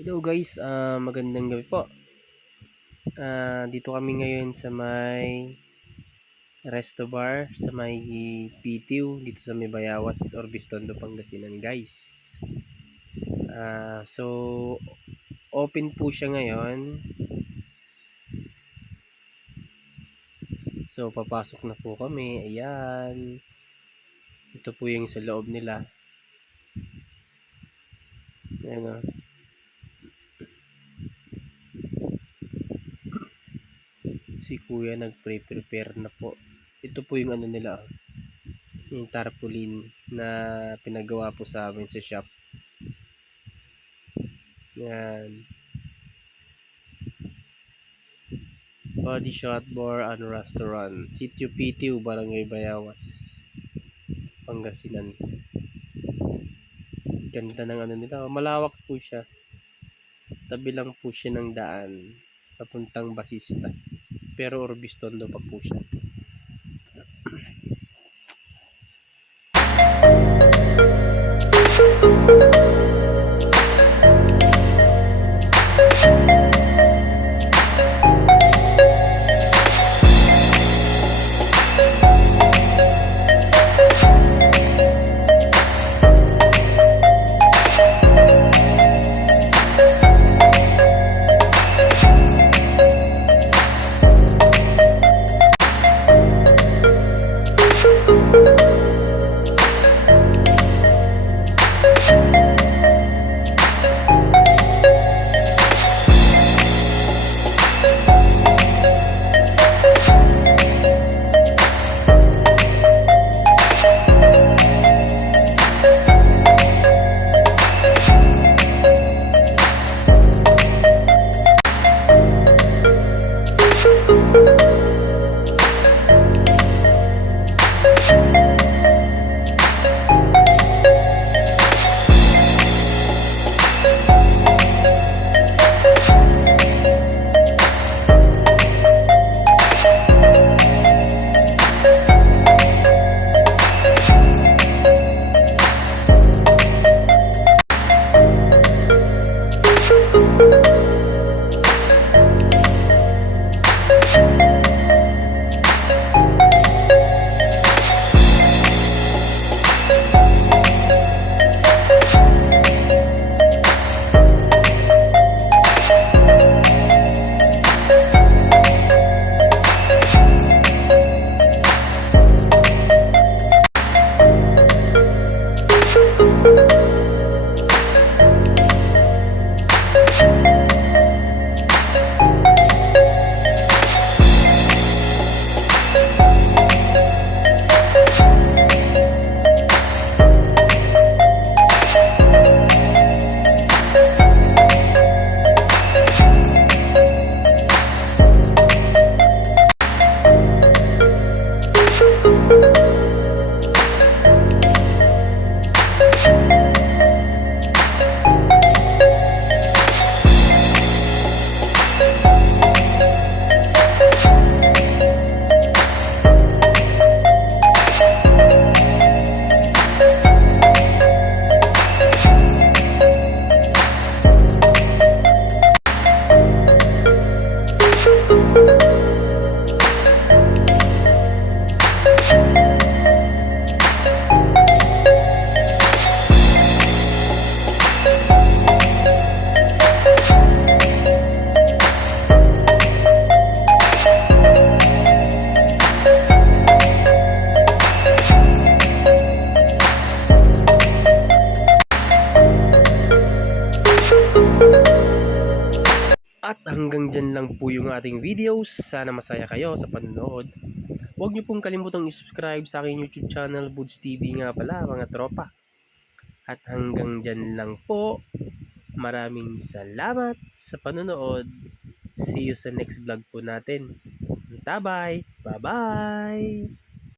Hello guys, magandang gabi po. Dito kami ngayon sa may Resto Bar, sa may PTU, dito sa may Bayawas, Orbistondo, Pangasinan guys. So, open po siya ngayon. So, papasok na po kami. Ayan. Ito po yung sa loob nila. Ayan o. Si kuya nagpre-prepare na po. Ito po yung ano nila, yung tarpaulin na pinagawa po sa amin sa shop. Yan. Body Shot Bar and Restaurant, Sitio PTU, Barangay Bayawas, Pangasinan. Ganda ng ano nila. Malawak po siya. Tabi lang po siya ng daan papuntang Basista. Pero Orbistondo pa po siya. At hanggang dyan lang po yung ating videos. Sana masaya kayo sa panonood. Huwag niyo pong kalimutang i-subscribe sa aking YouTube channel, Buds TV nga pala mga tropa. At hanggang dyan lang po. Maraming salamat sa panonood. See you sa next vlog po natin. Bye-bye! Bye-bye!